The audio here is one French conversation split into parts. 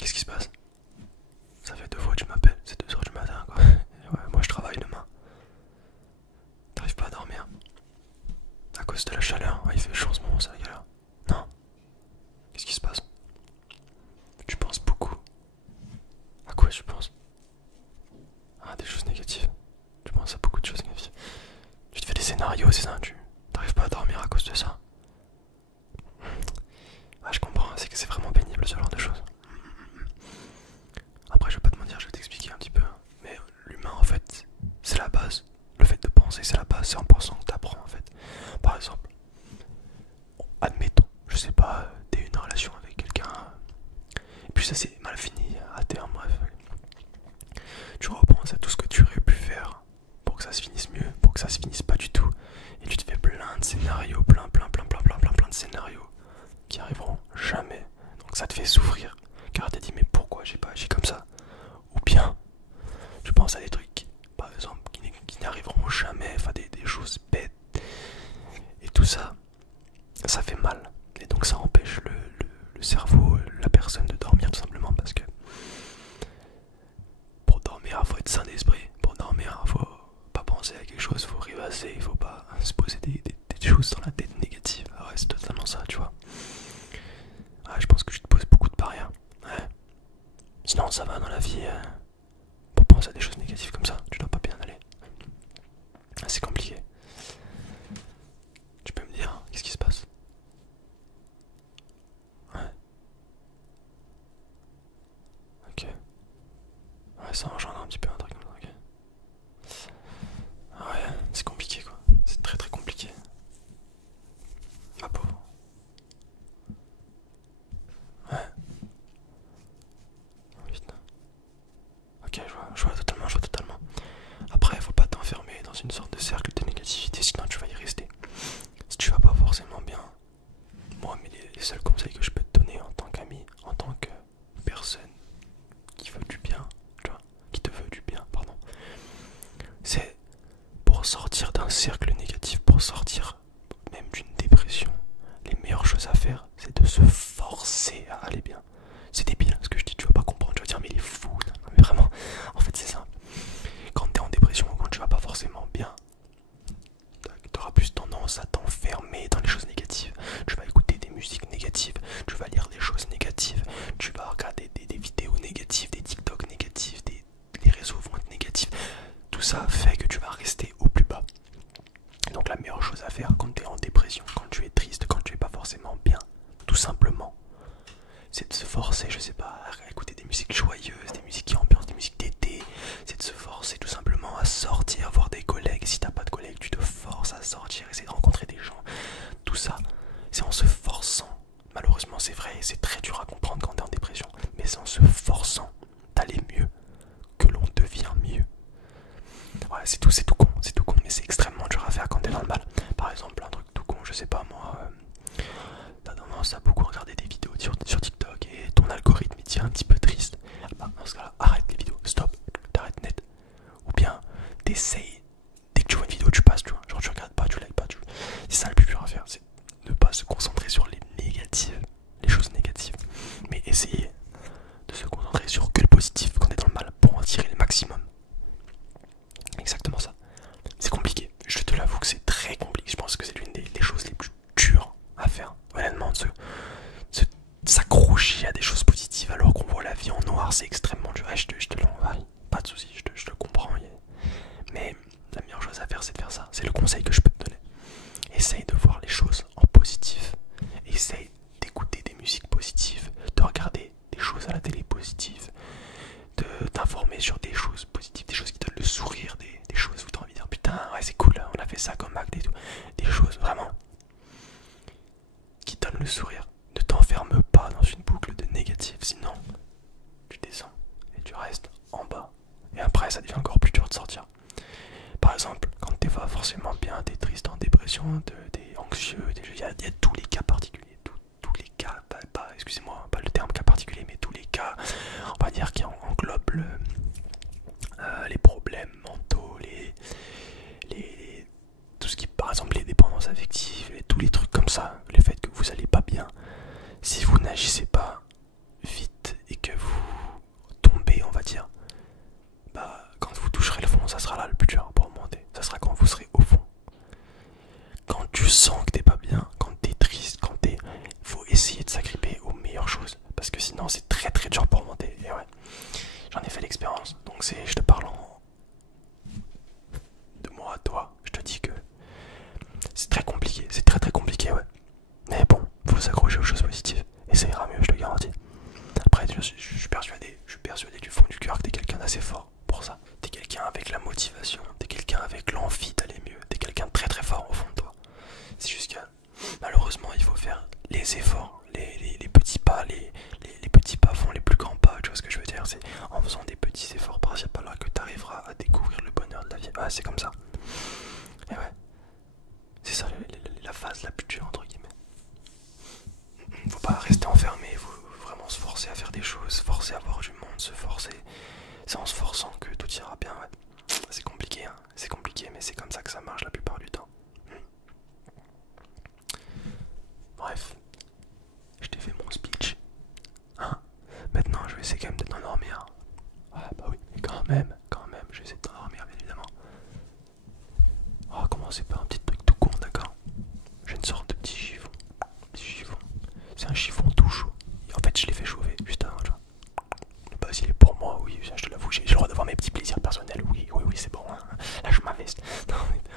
Qu'est-ce qui se passe? Ça fait 2 fois que tu m'appelles, c'est 2 heures du matin quoi. Ouais, moi je travaille demain. T'arrives pas à dormir? À cause de la chaleur, ouais, il fait chaud en ce moment, c'est la galère. Non. Qu'est-ce qui se passe? Tu penses beaucoup. À quoi tu penses? Ah, des choses négatives. Tu penses à beaucoup de choses négatives. Tu te fais des scénarios, c'est ça? Tu t'arrives pas à dormir à cause de ça? Ah, je comprends, c'est que c'est vraiment pénible ce genre de choses. Après, je vais pas te mentir, je vais t'expliquer un petit peu. Mais l'humain, en fait, c'est la base. Le fait de penser, c'est la base. C'est en pensant que t'apprends, en fait. Par exemple, admettons, je sais pas, t'es une relation avec quelqu'un, et puis ça s'est mal fini à terme, bref. Tu repenses à tout ce que tu aurais pu faire pour que ça se finisse mieux, pour que ça se finisse pas du tout. Et tu te fais plein de scénarios, plein de scénarios qui arriveront jamais. Donc ça te fait souffrir. Car tu te dis mais pourquoi j'ai pas agi comme ça? Ou bien tu penses à des trucs, par exemple, qui n'arriveront jamais, enfin des choses bêtes. Et tout ça, ça fait mal. Et donc ça empêche le cerveau, la personne de dormir tout simplement parce que pour dormir, il faut être sain d'esprit. Pour dormir, il faut pas penser à quelque chose, il faut rêvasser, il faut pas se poser des choses dans la tête négatives. Ouais, c'est totalement ça, tu vois. Ouais, je pense que tu te poses beaucoup de barrières. Ouais. Sinon, ça va dans la vie. Pour penser à des choses négatives comme ça, tu dois pas bien aller. C'est compliqué. Tu peux me dire, qu'est-ce qui se passe? Ouais. Ok. Ouais, ça engendre un petit peu un truc comme ça, ok. Ouais, c'est compliqué quoi. C'est très très compliqué. Ma pauvre. Ouais. Oh, putain. Ok, je vois totalement. Après, faut pas t'enfermer dans une sorte de cercle de négativité, sinon tu vas y rester. Si tu vas pas forcément bien, moi, mais les seuls conseils que je peux te donner en tant qu'ami, en tant que personne qui veut du bien, tu vois, qui te veut du bien, pardon, c'est pour sortir d'un cercle négatif, pour sortir même d'une dépression, les meilleures choses à faire, c'est de se forcer à aller bien. C'est débile ce que je dis, tu vas pas comprendre, tu vas dire mais il est fou, mais vraiment, en fait c'est simple. Quand t'es en dépression ou quand tu vas pas forcément bien, t'auras plus tendance à t'enfermer dans les choses négatives. Tu vas écouter des musiques négatives, tu vas lire des choses négatives, tu vas regarder des vidéos négatives, des TikTok négatifs, les réseaux vont être négatifs. Tout ça fait que tu vas rester au plus bas. Donc la meilleure chose à faire quand tu es en dépression, quand tu es triste, quand tu es pas forcément bien, tout simplement, c'est de se forcer, je sais pas, à écouter des musiques joyeuses, des musiques qui ambiancent, des musiques d'été. C'est de se forcer tout simplement à sortir, voir des collègues. Si t'as pas de collègues, tu te forces à sortir, essayer de rencontrer des gens. Tout ça, c'est en se forçant. Malheureusement, c'est vrai, c'est très dur à comprendre quand t'es en dépression, mais c'est en se forçant d'aller mieux que l'on devient mieux. Voilà, c'est tout con, mais c'est extrêmement dur à faire quand t'es dans le mal. Par exemple, un truc tout con, je sais pas moi, t'as tendance à beaucoup regarder des vidéos sur TikTok et ton algorithme il te dit un petit peu triste. Bah, dans ce cas-là, arrête les vidéos, stop, t'arrêtes net. Ou bien, t'essayes, dès que tu vois une vidéo, tu passes, tu vois. Genre, tu regardes pas, tu likes pas, c'est ça le plus dur à faire, c'est ne pas se concentrer sur les négatives, les choses négatives, mais essayer de se concentrer sur que le positif quand t'es dans le mal pour en tirer le maximum. Exactement ça. C'est compliqué, je te l'avoue que c'est très compliqué. Je pense que c'est l'une des choses les plus dures à faire, honnêtement, de s'accrocher à des choses positives alors qu'on voit la vie en noir, c'est extrêmement dur. Je te l'envoie, pas de soucis, je te comprends. Mais la meilleure chose à faire, c'est de faire ça. C'est le conseil que je peux te donner. Essaye de voir les choses en positif. Essaye d'écouter des musiques positives, de regarder des choses à la télé positives, de t'informer sur des choses positives, des choses qui donnent le sourire, des choses où tu as envie de dire putain, ouais, c'est cool, on a fait ça comme acte et tout. Des choses vraiment qui donnent le sourire. Ne t'enferme pas dans une boucle de négatif, sinon tu descends et tu restes en bas. Et après, ça devient encore plus dur de sortir. Par exemple, quand t'es pas forcément bien, t'es triste, en dépression, t'es anxieux, il y a tous les cas particuliers, tous les cas, excusez-moi, pas le terme cas particulier, mais tous les cas, on va dire qui englobent les problèmes mentaux, tout ce qui, par exemple, les dépendances affectives, et tous les trucs comme ça, le fait que vous allez pas bien, si vous n'agissez pas vite et que vous je suis persuadé du fond du cœur que t'es quelqu'un d'assez fort pour ça. T'es quelqu'un avec la motivation, t'es quelqu'un avec l'envie d'aller mieux, t'es quelqu'un de très très fort au fond de toi. C'est juste que malheureusement il faut faire les efforts, les petits pas, les petits pas font les plus grands pas, tu vois ce que je veux dire, c'est en faisant des petits efforts par-ci par-là que tu arriveras à découvrir le bonheur de la vie. Ouais, c'est comme ça. Et ouais, c'est ça la phase la plus dure entre guillemets. Faut pas rester enfermé, faut vraiment se forcer à faire des choses, se forcer à voir du monde, se forcer. C'est en se forçant que tout ira bien, ouais. C'est compliqué, hein. C'est compliqué, mais c'est comme ça que ça marche la plupart du temps. Bref, je t'ai fait mon speech. Hein? Maintenant, je vais essayer quand même de t'endormir. Ouais, bah oui, mais quand même, je vais essayer de t'endormir, bien évidemment. On va commencer par un petit truc tout con, d'accord? J'ai une sorte de petit chiffon. C'est un chiffon tout chaud. Et en fait, je l'ai fait chauffer juste avant, tu vois. Le base, il est pour moi, oui, je te l'avoue, j'ai le droit d'avoir mes petits plaisirs personnels. Oui, c'est bon, hein. Lâche ma veste. Non,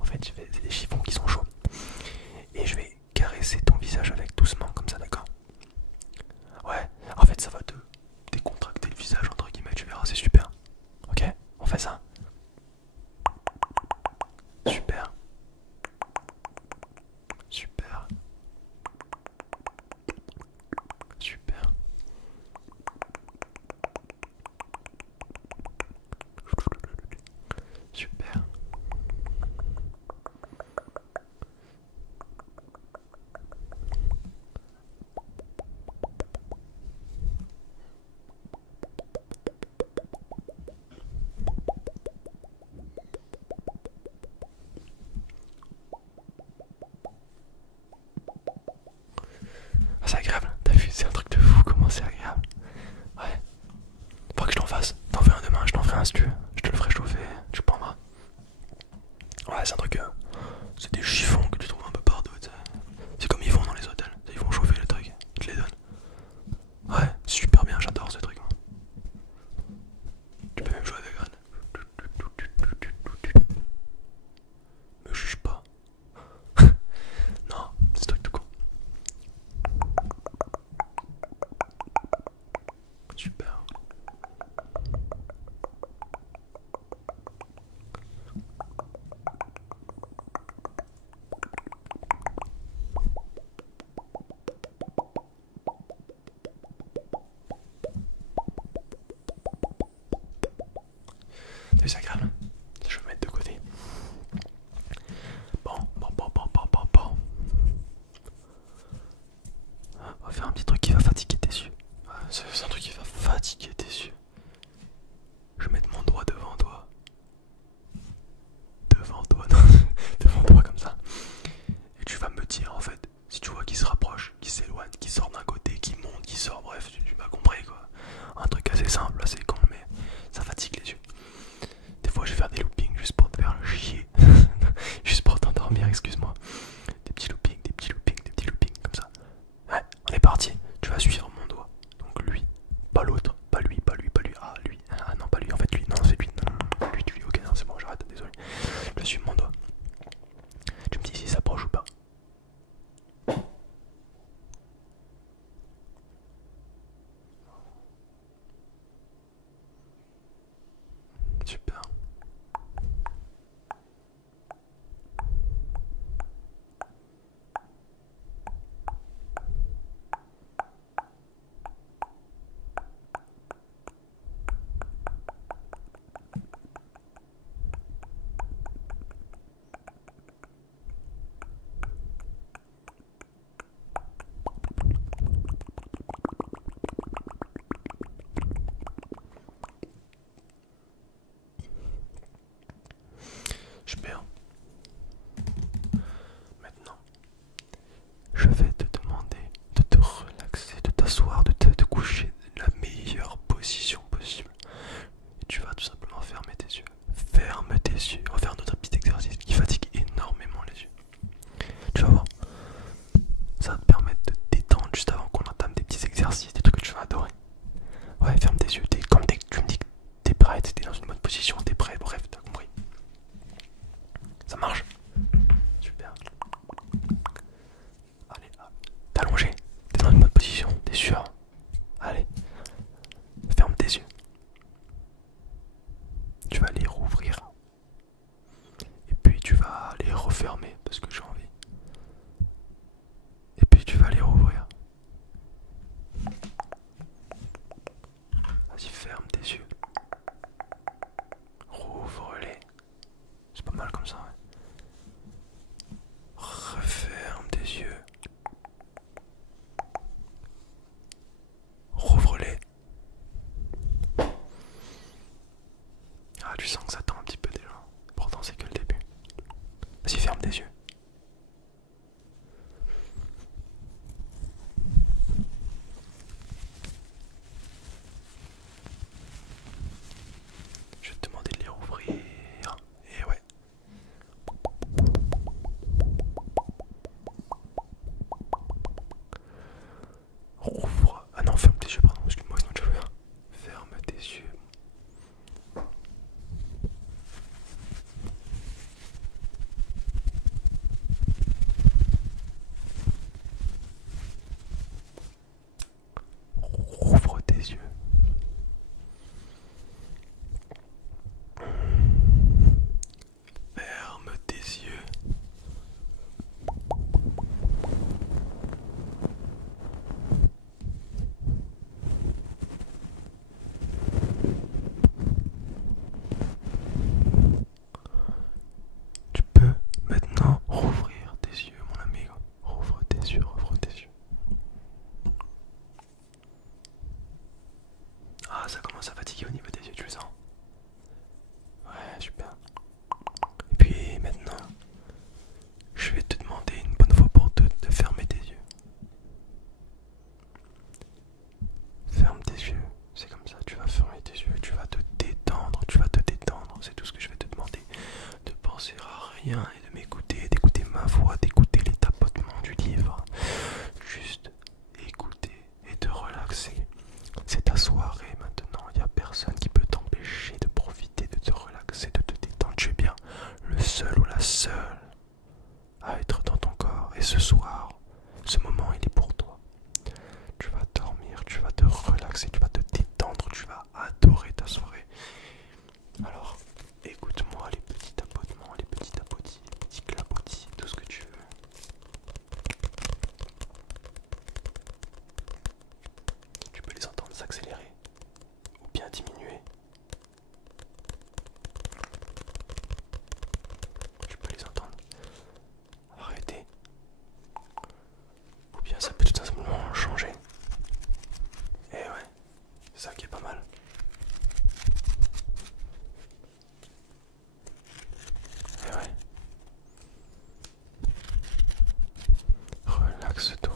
en fait, c'est des chiffons qui sont chauds. Et je vais caresser ton visage avec doucement, comme ça, d'accord? Ouais, en fait, ça va te décontracter le visage, entre guillemets, tu verras, c'est super. Ok, on fait ça. Super. Super. Super. Super. Ah, c'est agréable, t'as vu, c'est un truc de fou, comment c'est agréable. Ouais, faut que je t'en fasse. T'en fais un demain, je t'en ferai un si tu veux. Je te le ferai chauffer, tu prendras. Ouais, c'est un truc, c'est des chiffons que tu trouves un peu partout. C'est comme ils font dans les hôtels, ils font chauffer le truc, ils te les donnent. Ouais, super bien, j'adore ce truc. Tu peux même jouer avec Anne. Me juge pas. Non, c'est truc tout con. Super. C'est agréable. Je vais me mettre de côté. Bon. On va faire un petit truc qui va fatiguer tes yeux. C'est un truc qui va fatiguer tes yeux. Je vais mettre mon doigt devant toi. Non, devant toi comme ça. Et tu vas me dire en fait, si tu vois qu'il se rapproche, qu'il s'éloigne, qu'il sort d'un côté, qu'il monte, qu'il sort, bref, tu m'as compris quoi. Un truc assez simple, assez con, mais ça fatigue les yeux. Des fois j'ai fait Ferme tes yeux. Rouvre-les. C'est pas mal comme ça, ouais. Referme tes yeux. Rouvre-les. Ah, tu sens que ça tend un petit peu déjà. Pourtant, c'est que le début. Vas-y, ferme tes yeux. Je vais te demander de les rouvrir. Et ouais. Rouvre. Ah non, ferme tes yeux, pardon. Excuse-moi, sinon tu veux. Ferme tes yeux. Rouvre tes yeux. Ferme tes yeux. Tu peux maintenant rouvrir tes yeux, mon ami. Rouvre tes yeux, rouvre tes yeux. Ah, ça commence à fatiguer au niveau des yeux, tu le sens? Ouais, super. Et puis maintenant, je vais te demander une bonne fois pour toutes de fermer tes yeux. Ferme tes yeux, c'est comme ça, tu vas fermer tes yeux, tu vas te détendre, c'est tout ce que je vais te demander. De penser à rien et de m'écouter, d'écouter ma voix, d'écouter les tapotements du livre. Juste écouter et te relaxer. C'est ta soirée maintenant, il n'y a personne qui peut t'empêcher de profiter, de te relaxer, de te détendre. Tu es bien le seul ou la seule à être dans ton corps. Et ce soir, ce moment, il est pour toi. Tu vas dormir, tu vas te relaxer, tu vas te détendre, tu vas adorer ta soirée. Alors, écoute-moi les petits tapotements, les petits tapotis, les petits clapotis, tout ce que tu veux. Tu peux les entendre s'accélérer ou bien diminuer. Tu peux les entendre arrêter. Ou bien ça peut tout simplement changer. Et ouais, c'est ça qui est pas mal. Et ouais. Relaxe-toi.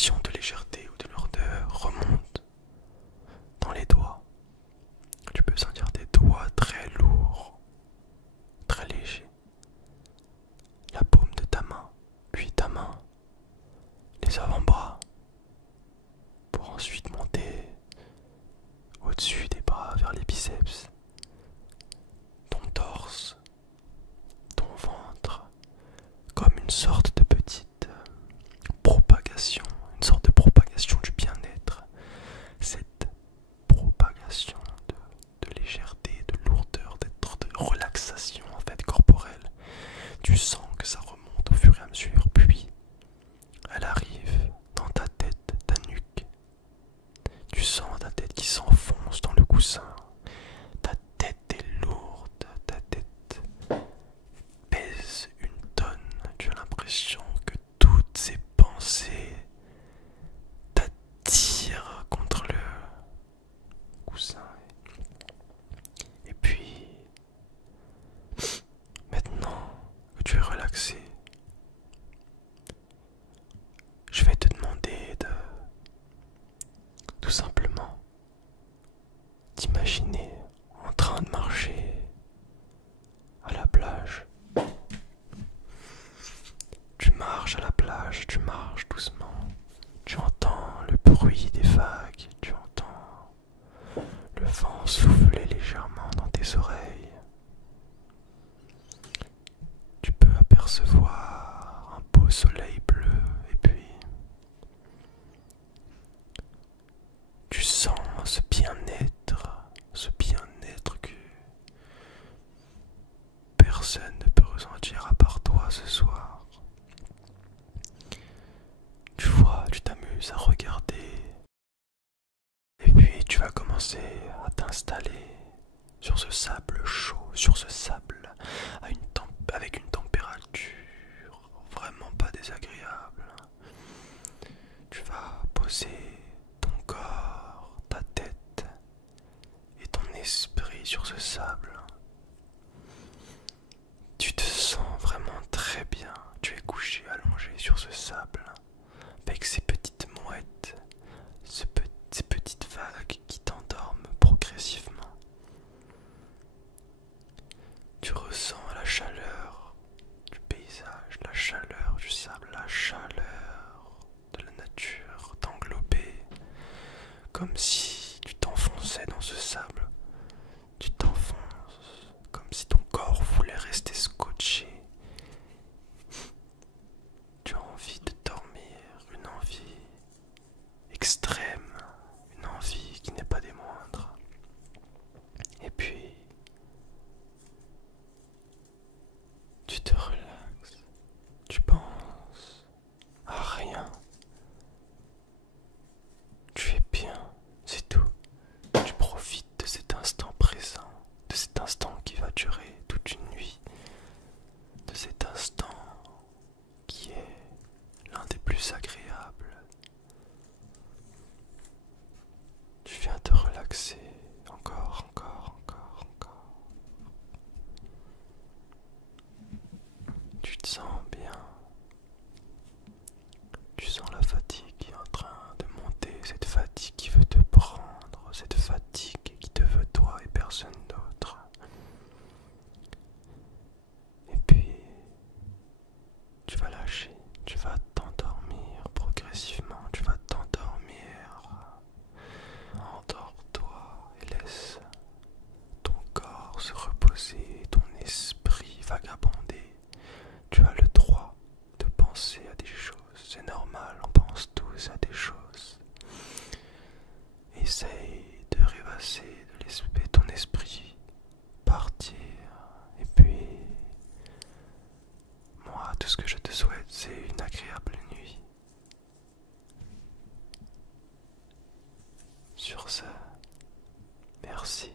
sensation de légèreté ou de lourdeur remonte dans les doigts. Tu peux sentir des doigts très lourds, très légers. La paume de ta main, puis ta main, les avant-bras, pour ensuite monter au-dessus des bras vers les biceps, ton torse, ton ventre, comme une sorte de petite propagation, une sorte de propagation du bien-être. Cette propagation de légèreté, de lourdeur, de relaxation en fait corporelle. Tu sens que ça remonte au fur et à mesure, puis elle arrive dans ta tête, ta nuque. Tu sens ta tête qui s'enfonce dans le coussin. Ta tête est lourde, ta tête pèse une tonne. Tu as l'impression que toutes ces pensées t'attirent contre le coussin. Et puis, maintenant que tu es relaxé, je vais te demander de tout simplement t'imaginer en train de marcher à la plage. Tu marches à la plage, tu marches doucement. Tu entends le bruit des vagues, tu entends le vent souffler légèrement dans tes oreilles. Tu peux apercevoir un beau soleil bleu et puis tu sens ce bien-être que personne ne peut ressentir à part toi ce soir. Tu vois, tu t'amuses à regarder et puis tu vas commencer à t'installer sur ce sable chaud, sur ce sable avec une température vraiment pas désagréable. Tu vas poser ton corps, ta tête et ton esprit sur ce sable. Tu te sens vraiment très bien. Tu es couché, allongé sur ce sable, avec ces petites mouettes, ces petites vagues qui t'endorment progressivement. Tu ressens la chaleur du paysage, la chaleur du sable, la chaleur de la nature t'englober, comme si tu t'enfonçais dans ce sable. Tu t'enfonces comme si ton corps voulait rester scotché. Tu as envie de dormir, une envie extrême, une envie qui n'est pas des moindres. Et puis, tu te relaxes, tu penses à rien. Tu es bien, c'est tout. Tu profites de cet instant présent, de cet instant qui va durer toute une nuit, de cet instant qui est l'un des plus agréables. Tu viens te relaxer encore, encore, encore, encore. Tu te sens bien. Tu sens la fatigue qui est en train de monter, cette fatigue qui veut te prendre, cette fatigue qui te veut toi et personne d'autre. Et puis, tu vas lâcher, tu vas t'endormir progressivement, tu vas t'endormir. Endors-toi et laisse ton corps se reposer, ton esprit vagabonder. Tu as le droit de penser à des choses, c'est normal, on pense tous à des choses. Essaye de rêvasser, de laisser ton esprit partir. Et puis, moi, tout ce que je te souhaite, c'est une agréable nuit. Sur ce, merci.